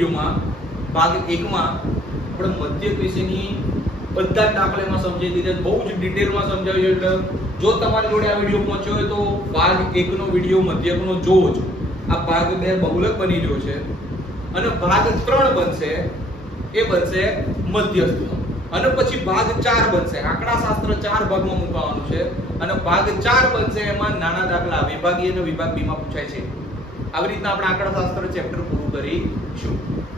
વિડીયોમાં ભાગ 1 માં આપણે મધ્યક વિશેની બધા દાખલામાં સમજાવી દીધા, બહુ જ ડિટેલમાં સમજાવ્યું. એટલે જો તમારી જોડે આ વિડીયો પહોંચ્યો હોય તો ભાગ 1 નો વિડીયો મધ્યકનો જોવો જ. આ ભાગ 2 બહુલક બની રહ્યો છે અને ભાગ 3 બનશે, એ બનશે મધ્યસ્થનો. અને પછી ભાગ 4 બનશે, આંકડાશાસ્ત્ર 4 ભાગમાં મૂકવાનું છે અને ભાગ 4 બનશે, એમાં નાના દાખલા વિભાગીય અને વિભાગ બી માં પૂછાય છે. આવી રીતના આપણે આંકડાશાસ્ત્ર ચેપ્ટર પૂરું કરીશું.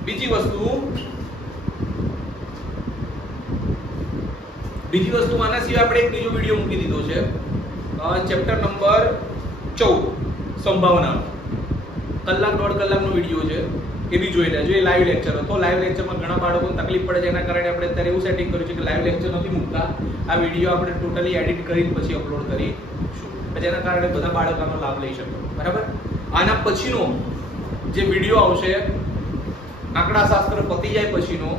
બીજી વસ્તુ આના સિવાય આપણે એક બીજો વિડીયો મૂકી દીધો છે, ચેપ્ટર નંબર 14 સંભાવના. કલાક 1.5 કલાકનો વિડીયો છે, એ બી જોઈ લેજો. એ લાઈવ લેક્ચર હતો. લાઈવ લેક્ચરમાં ઘણા બાળકોને તકલીફ પડે છે, એના કારણે આપણે અત્યારે એવું સેટિંગ કર્યું છે કે લાઈવ લેક્ચર નથી મૂકતા. આ વિડીયો આપણે ટોટલી એડિટ કરીને પછી અપલોડ કરીશું, જેના કારણે બધા બાળકોનો લાભ લઈ શકે. બરાબર. આના પછીનો જે વિડીયો આવશે આંકડાશાસ્ત્ર પતી જાય પછીનો,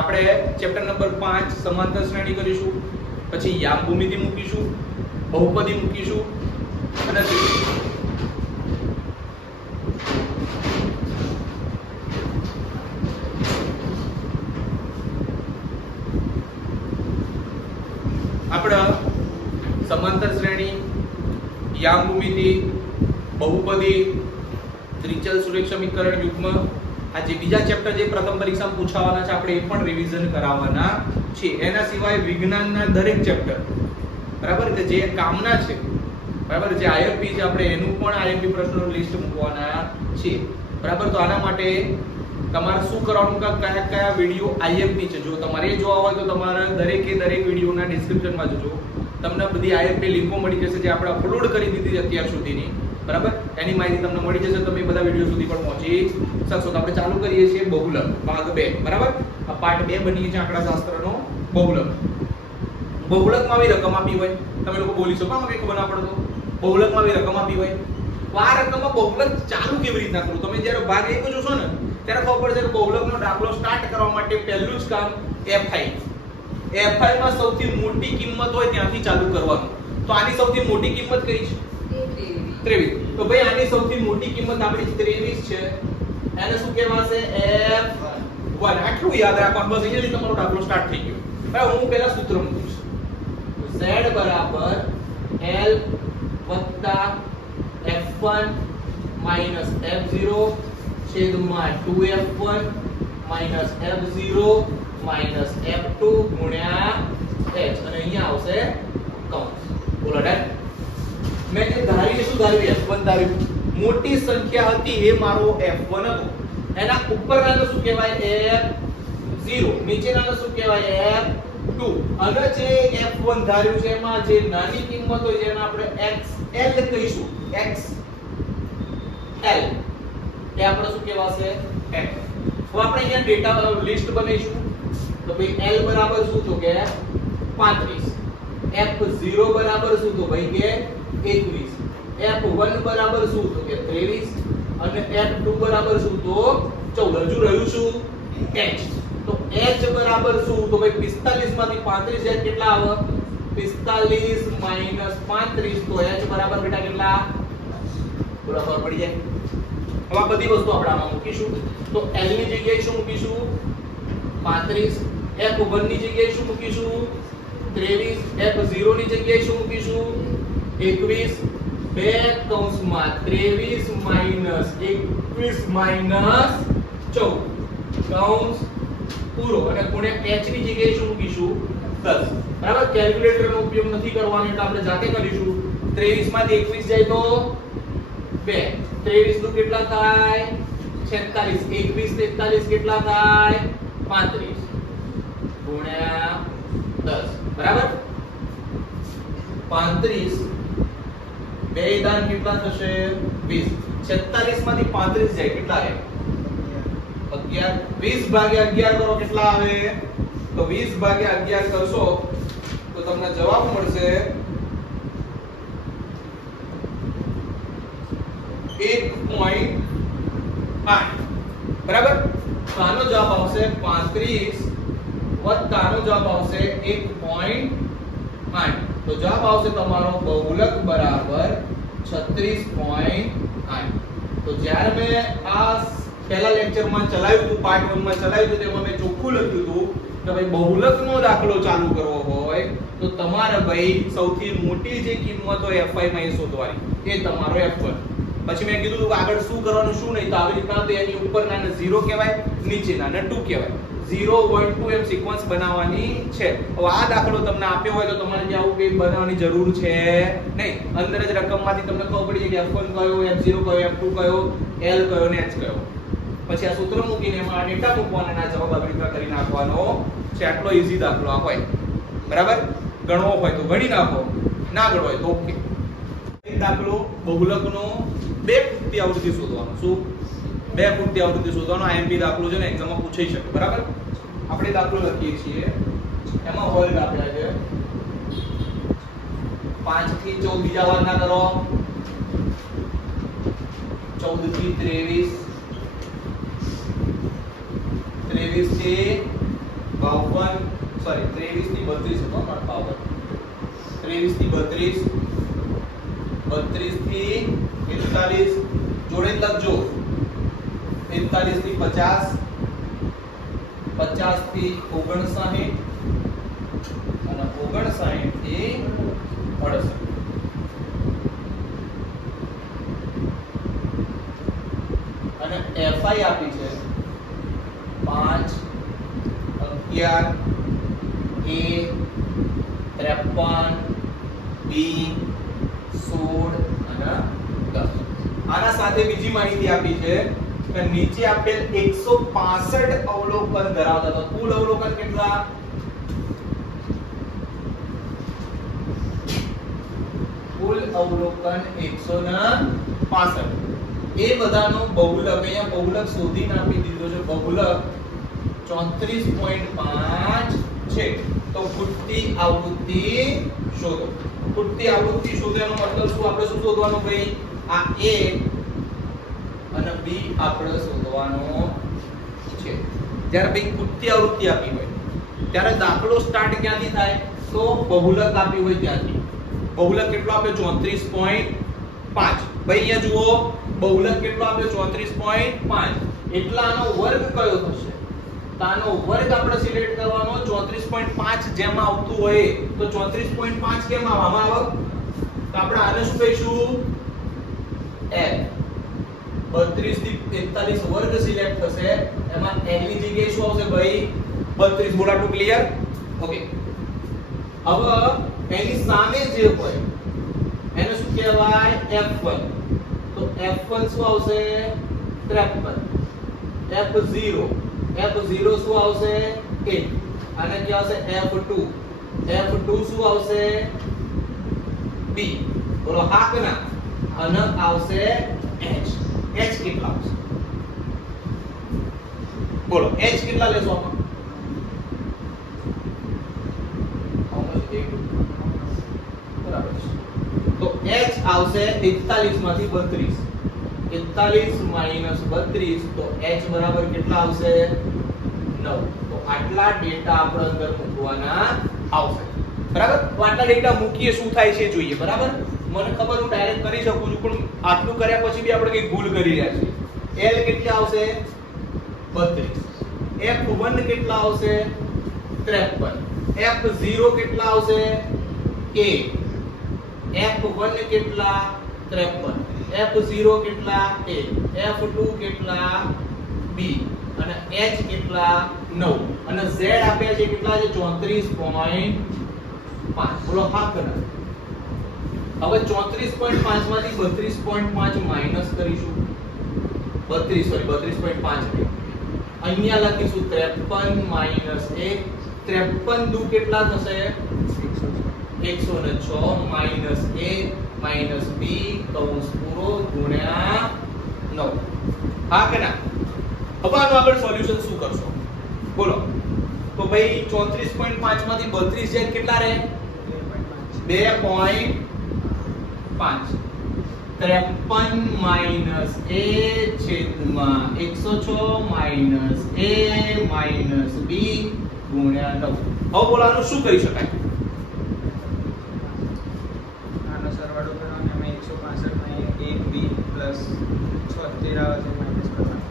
આપણે ચેપ્ટર નંબર 5 સમાંતર શ્રેણી કરીશું, પછી યામ ભૂમિતિ મૂકીશું, બહુપદી મૂકીશું અને આપણે સમાંતર શ્રેણી, યામ ભૂમિતિ, બહુપદી, ત્રિચલ સુરેખ સમીકરણ, યુગ્મ, આ જે બીજા ચેપ્ટર જે પ્રથમ પરીક્ષામાં પૂછાવાના છે આપણે એ પણ રિવિઝન કરાવવાના છે. એના સિવાય વિજ્ઞાનના દરેક ચેપ્ટર, બરાબર, કે જે કામના છે, બરાબર, જે આઈએમપી છે, આપણે એનું પણ આઈએમપી પ્રશ્નોનું લિસ્ટ મૂકવાના છે. બરાબર. તો આના માટે તમારે શું કરવાનું, કે કયા કયા વિડિયો આઈએમપી છે, જો તમારે જોવા હોય તો તમારે દરેક વિડિયોના ડિસ્ક્રિપ્શનમાં જોજો. તમને બધી આઈએમપી લિંકો મળી જશે જે આપણે અપલોડ કરી દીધી છે અત્યાર સુધીની. બરાબર. એની માહિતી તમને મળી જશે, તમે બધા વિડિયો સુધી પણ પહોંચી શકશો. તો આપણે ચાલુ કરીએ છીએ બહુલક ભાગ 2. બરાબર. આ પાર્ટ 2 બની છે આંકડાશાસ્ત્રનો બહુલક. બહુલકમાં આવી રકમ આપી હોય, તમે લોકો બોલી શકો આમાં કંઈક બના પડતો. બહુલકમાં આવી રકમ આપી હોય તો આ રકમમાં બહુલક ચાલુ કેવી રીતના કરવું, તમે જ્યારે ભાગ 1 જોશો ને ત્યારે ખબર પડશે કે બહુલકનો દાખલો સ્ટાર્ટ કરવા માટે પહેલું જ કામ fi. fi માં સૌથી મોટી કિંમત હોય ત્યાંથી ચાલુ કરવાનું. તો આની સૌથી મોટી કિંમત કઈ છે? 23. તો ભાઈ આની સૌથી મોટી કિંમત આપણી 23 છે. એને શું કહેવાશે? f1. આટલું યાદ રાખવાનું, બસ અહીંયાથી તમારો દાખલો સ્ટાર્ટ થઈ ગયો. બરાબર. હું પહેલા સૂત્ર મૂકીશ. z બરાબર l f1 f0 છેદમાં 2f1 f0 f2 ગુણ્યા h, અને અહીંયા આવશે કૌંસ. બોલો ડન. મેં જે ધારીને શું ધાર્યું? f1 ધાર્યું. મોટી સંખ્યા હતી એ મારો f1 હતો. એના ઉપરનાને શું કહેવાય? f0. નીચેનાને શું કહેવાય? f2. અને જે f1 ધાર્યું છે એમાં જે નાની કિંમત હોય જેને આપણે xl કહીશું, xl, એ આપણે શું કહેવાશે? f. તો આપણે અહીંયા ડેટા લિસ્ટ બનાવીશું. તો ભાઈ l બરાબર શું? તો કે 35. f0 બરાબર શું? તો ભાઈ કે 21. f1 બરાબર શું? તો કે 23. અને f2 બરાબર શું? તો 14. હજુ રહ્યું શું? h. તો h બરાબર શું? તો ભાઈ 45 માંથી 35 જાય કેટલા આવે? 45 35. તો h બરાબર બેટા કેટલા? પૂરા ખબર પડી જાય. હવે આ બધી વસ્તુ આપણે આમાં મૂકીશું. તો l ની જગ્યાએ શું મૂકીશું? 35. f1 ની જગ્યાએ શું મૂકીશું? 23. f0 ની જગ્યાએ શું મૂકીશું? 21. બે કૌંસમાં 23 માઈનસ 21 માઈનસ 14 કૌંસ પૂરો, અને ગુણ્યા h ની જગ્યાએ શું મૂકીશું? 10. બરાબર. કેલ્ક્યુલેટરનો ઉપયોગ નથી કરવાનો એટલે આપણે જાતે કરીશું. 23 માંથી 21 જાય તો 2. 23 નું કેટલા થાય? 46. 21 43 કેટલા થાય? 35 ગુણ્યા 10. બરાબર. 35 બે દાન કેટલા થશે? 20. 46 માંથી 35 જાય કેટલા આવે? 11. 20 ભાગ્યા 11 કરો કેટલા આવે? તો 20 ભાગ્યા 11 કરશો તો તમને જવાબ મળશે 1.8. બરાબર. તો આનો જવાબ આવશે 35 વત્તા આનો જવાબ આવશે 1.8. તો જવાબ આવશે તમારો બહુલક બરાબર 36.8. તો જ્યારે મેં આ પહેલા લેક્ચરમાં ચલાવ્યું હતું, પાર્ટ 1 માં ચલાવ્યું હતું, તેમાં મેં ચોખ્ખું લખ્યું હતું કે ભાઈ બહુલકનો દાખલો ચાલુ કરવો હોય તો તમારે ભાઈ સૌથી મોટી જે કિંમત હોય fi માં એ શોધવાની, એ તમારો f1. પછી મેં કીધું કે આગળ શું કરવાનું શું નહીં, તો આવી રીતના તો એની ઉપરના ને 0 કહેવાય, નીચેના ને 2 કહેવાય. 0 1 2 એમ સિક્વન્સ બનાવવાની છે. હવે આ દાખલો તમને આપ્યો હોય તો તમારે જે આવું કંઈ બનાવવાની જરૂર છે નહીં. અંદર જ રકમમાંથી તમને ખબર પડી જાય કે f1 કયો, f0 કયો, f2 કયો, l કયો ને h કયો. પછી આ સૂત્ર મૂકીને એમાં ડેટા મૂકવાના અને જવાબ આવી રીતના કરી નાખવાનો છે. આટલો ઈઝી દાખલો આ હોય. બરાબર? ગણવો હોય તો ગણી નાખો, ના ગણવો હોય તો ઓકે. એક દાખલો બહુલકનો 2 પૂર્તિ આવૃત્તિ શોધવાનો. શું? 2 પૂર્તિ આવૃત્તિ શોધવાનો. આઈએમપી દાખલો છે ને એક્ઝામમાં પૂછાઈ શકે. બરાબર? આપણે દાખલો લખીએ છીએ, એમાં વર્ગ આપ્યા છે 5 થી 14 બીજા વર્ગના કરો, 14 થી 23, 23 થી 52, સોરી 23 થી 32 હતો મારો પાવર, 23 થી 32, 32 થી 41, જોડે જ લખજો, 41 થી 50, 50 થી 59 અને 59 થી 68. અને fi આપી છે 5, 11, a, 53, b, 16 અને 10. આના સાથે બીજી માહિતી આપી છે કે નીચે આપેલ 165 અવલોકન ધરાવતા હતા. કુલ અવલોકન કેટલા? કુલ અવલોકન 165. એ બધાનો બહુલક અહીંયા બહુલક શોધીને આપી દીધો છે. બહુલક 34.5 છે. તો ખૂટતી આવૃત્તિ શોધો. ખૂટતી આવૃત્તિ શોધવાનો મતલબ શું? આપણે શું શોધવાનું ભાઈ? આ a અને b આપણે શોધવાનો છે. જ્યારે ભાઈ ખૂટતી આવૃત્તિ આપી હોય ત્યારે દાખલો સ્ટાર્ટ ક્યાંથી થાય? તો બહુલક આપી હોય ત્યાંથી. બહુલક કેટલો આપ્યો? 34.5. ભાઈ અહીંયા જુઓ, બહુલક કેટલો આપ્યો? 34.5. એટલા આનો વર્ગ કયો થશે? તો આનો વર્ગ આપણે સિલેક્ટ કરવાનો. 34.5 જેમ આવતું હોય તો 34.5 કેમ આવામાં આવે? તો આપણે આને શું કહીશું? l. 32 થી 41 વર્ગ સિલેક્ટ થશે. એમાં l ની જગ્યાએ શું આવશે ભાઈ? 32. બોલા ટુ ક્લિયર? ઓકે. હવે એની સામે જે હોય એને શું કહેવાય? f1. તો f1 શું આવશે? 53. f0 શું આવશે? 8. અને क्या આવશે? f2 શું આવશે? b. બોલો હા કે ના? અને આવશે h. h કેટલા આવશે? બોલો h કેટલા લેશો આમાં? બરાબર. તો h આવશે 41 માંથી 32. 41 - 32 તો h બરાબર કેટલા આવશે? 9. તો આટલા ડેટા આપણે અંદર મૂકવાના આવશે. બરાબર? તો આટલા ડેટા મૂકીએ શું થાય છે જોઈએ. બરાબર? મને ખબર હું ડાયરેક્ટ કરી શકું છું, પણ આટલું કર્યા પછી બી આપણે કઈ ભૂલ કરી રહ્યા છીએ. l કેટલા આવશે? 32. f1 કેટલા આવશે? 53. f0 કેટલા આવશે? a. f1 કેટલા? 53. f0 કેટલા? a. f2 કેટલા? b. અને h કેટલા? 9. અને z આપ્યા છે કેટલા છે? 34.5. બોલો હા કે ના? હવે 34.5 માંથી 32.5 માઈનસ કરીશું. 32.5 અહીંયા લખીશું 53 - 1. 53 દુ કેટલા થશે? 106 માઈનસ a માઈનસ b કૌંસ પૂરો ગુણ્યા 9. હા કે ના? હવે આનું આગળ સોલ્યુશન શું કરશો? બોલો. તો ભાઈ 34.5 માંથી 32 જેટ કેટલા રહે? 2.5. 53 માઈનસ a છેદમાં 106 માઈનસ a માઈનસ b ગુણ્યા 9. હવે બોલો આનું શું કરી શકાય? આનો સરવાળો કરવાનો, એમાં 165 માં 1b પ્લસ 76 આવે છે માઈનસ કરવાનો.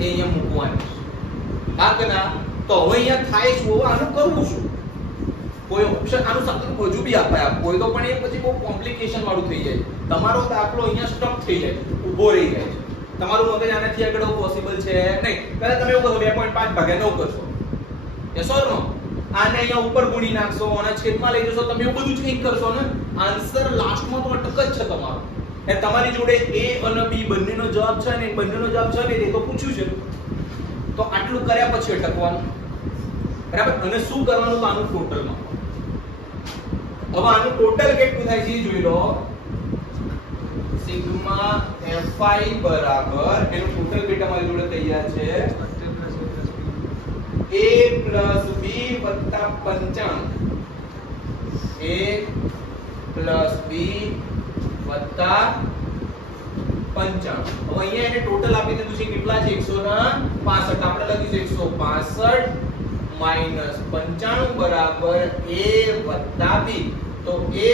એ અહીંયા મૂકવાની છે હા કે ના તો હવે અહીંયા થાય શું હવે આનું કરવું શું કોઈ ઓપ્શન આનું સાધન હજુ બી આપાય કોઈ તો પણ એ પછી બહુ કોમ્પ્લિકેશન વાળું થઈ જાય તમારો દાખલો અહીંયા સ્ટક થઈ જાય ઊભો રહી જાય છે તમારું મગજ આનાથી આગળ પોસિબલ છે નહીં પહેલા તમે એવું કરો 2.5 ભાગ્યા 9 કરશો યસ ઓર નો આને અહીંયા ઉપર ગુણી નાખશો અને છેદમાં લઈ જશો તમે એવું બધું જ કંઈક કરશો ને આન્સર લાસ્ટમાં તો અટક જ છે તમારો એ તમારી જોડે a અને b બંનેનો જવાબ છે ને બંનેનો જવાબ છે ને એ તો પૂછ્યું છે તો આટલું કર્યા પછી અટકવાનું બરાબર અને શું કરવાનું તો આનું ટોટલમાં હવે આનું ટોટલ કેટલું થાય છે જોઈ લો સિગ્મા fi બરાબર એનું ટોટલ બેટા મારી જોડે તૈયાર છે a b 95 a b 55 હવે અહીંયા એને ટોટલ આપી દીધું છે કેટલા છે 165 આપણે લખીશું 165 માઈનસ 95 બરાબર a b તો a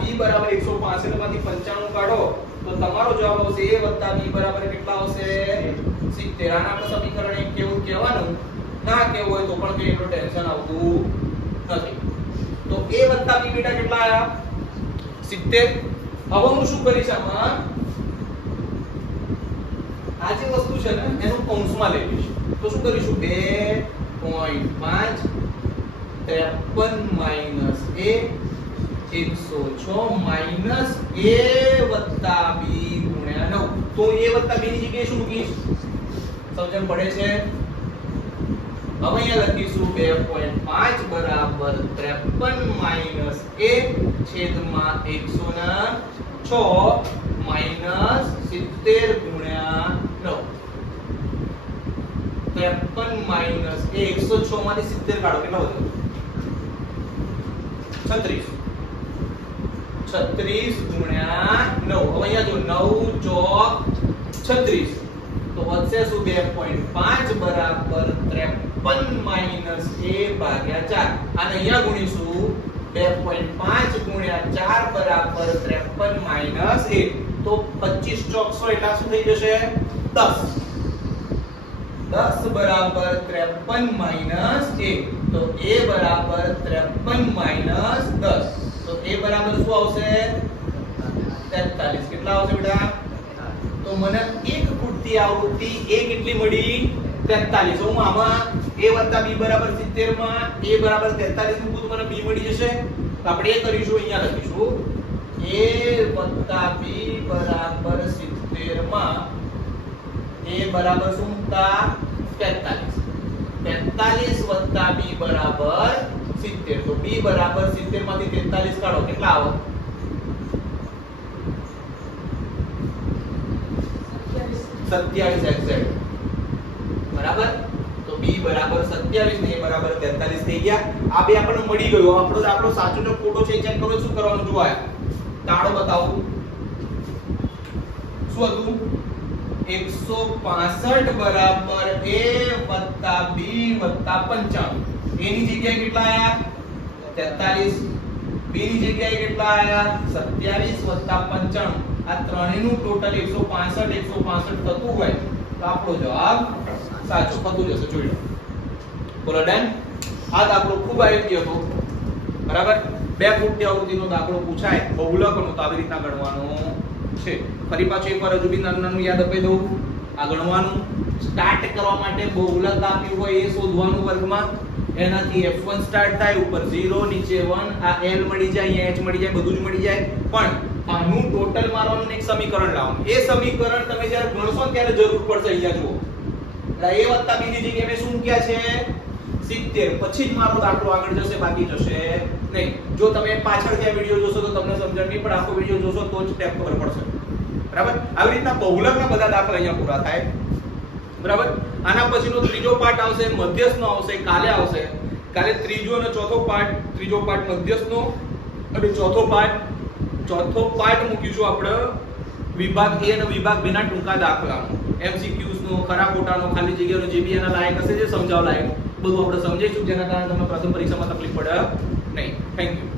b બરાબર 165 માંથી 95 કાઢો તો તમારો જવાબ આવશે a b બરાબર કેટલા આવશે 70 આના આપણે સમીકરણ એક કેવું કહેવાનું ના કેવું હોય તો પણ કઈ એટલું ટેન્શન આવતું નથી તો a b બેટા કેટલા આયા 70 હવે હું શું કરીશ આમાં આ જે વસ્તુ છે ને એનું કૌંસમાં લઈ લઈશ તો શું કરીશું 2.5 53 minus a 106 minus a b ગુણ્યા 9 તો a b ની જગ્યાએ શું મૂકીશ સમજણ પડે છે હવે અહીંયા લખીશું 2.5 બરાબર 53 માઈનસ a છેદમાં 106 માઈનસ 70 ગુણ્યા 9 53 માઈનસ a 106 માંથી 70 કાઢો કેટલા વધે 36 36 ગુણ્યા 9 હવે અહીંયા જો 9 ચોક 36 તો વધશે શું 2.5 બરાબર 53 માઈનસ a ભાગ્યા 4 અને અહીંયા ગુણીશું 2.5 ગુણ્યા 4 બરાબર 53 માઈનસ a તો 25 ચોક 100 એટલે શું થઈ જશે 10 બરાબર 53 માઈનસ a તો a બરાબર 53 માઈનસ 10 તો a બરાબર શું આવશે 43 કેટલા આવશે બેટા તો મને એક ખૂટતી આવૃત્તિ a કેટલી મળી 43 હું આમાં a b બરાબર 70 માં a બરાબર 43 મૂકું તો મને b મળી જશે તો આપણે એ કરીશું અહીંયા લખીશું a b બરાબર 70 માં a બરાબર શું મૂકતા 43 b બરાબર 70 તો b બરાબર 70 માંથી 43 કાઢો કેટલા આવે 27 એક્ઝેક્ટ બરાબર તો b બરાબર 27 ને a બરાબર 43 થઈ ગયા આ બે આપણને મળી ગયો આપણો સાચો જો ખોટો છે ચેક કરો શું કરવાનું જો આયા તાળો બતાવો શું હતું 165 બરાબર a b 55 a ની જગ્યાએ કેટલા આયા 43 b ની જગ્યાએ કેટલા આયા 27 55 આ ત્રણેયનું ટોટલ 165 થતું હોય તો આપણો જવાબ સાચો થતું જશે જોઈ લો બોલો ડન આ દાખલો ખૂબ આયોગ્ય હતો બરાબર બે ફૂટની આવૃત્તિનો દાખલો પૂછાય બહુલકનો તો આવી રીતના ગણવાનો છે ફરી પાછું એકવાર હજુ બી નાનું યાદ આપી દઉં આ ગણવાનું સ્ટાર્ટ કરવા માટે બહુલક આપ્યું હોય એ શોધવાનું વર્ગમાં એનાથી f1 સ્ટાર્ટ થાય ઉપર 0 નીચે 1 આ l મળી જાય અહીંયા h મળી જાય બધું જ મળી જાય પણ આનું ટોટલ મારવાનું એક સમીકરણ લાવવાનું એ સમીકરણ તમે જ્યારે ગણશો ત્યારે જરૂર પડશે અહીંયા જુઓ એટલે a b ની જગ્યાએ મેં શું મૂક્યા છે 70 પછી જ મારો દાખલો આગળ જશે બાકી જશે નહીં જો તમે પાછળથી આ વિડિયો જોશો તો તમને સમજણ નહીં પણ આખો વિડિયો જોશો તો જ ટેપ ખબર પડશે બરાબર આવી રીતના બહુલકના બધા દાખલા અહીંયા પૂરા થાય બરાબર આના પછીનો ત્રીજો પાર્ટ આવશે મધ્યસ્થનો આવશે કાલે આવશે કાલે ત્રીજો અને ચોથો પાર્ટ ત્રીજો પાર્ટ મધ્યસ્થનો અને ચોથો પાર્ટ મૂકીશું આપણે વિભાગ A અને વિભાગ B ના ટૂંકા દાખલાનો MCQs નો ખરા ખોટાનો ખાલી જગ્યાનો જે બી એના લાયક હશે જે સમજાવ લાયક બધું આપણે સમજીશું જેના કારણે તમને પ્રથમ પરીક્ષામાં તકલીફ પડે નહીં થેન્ક યુ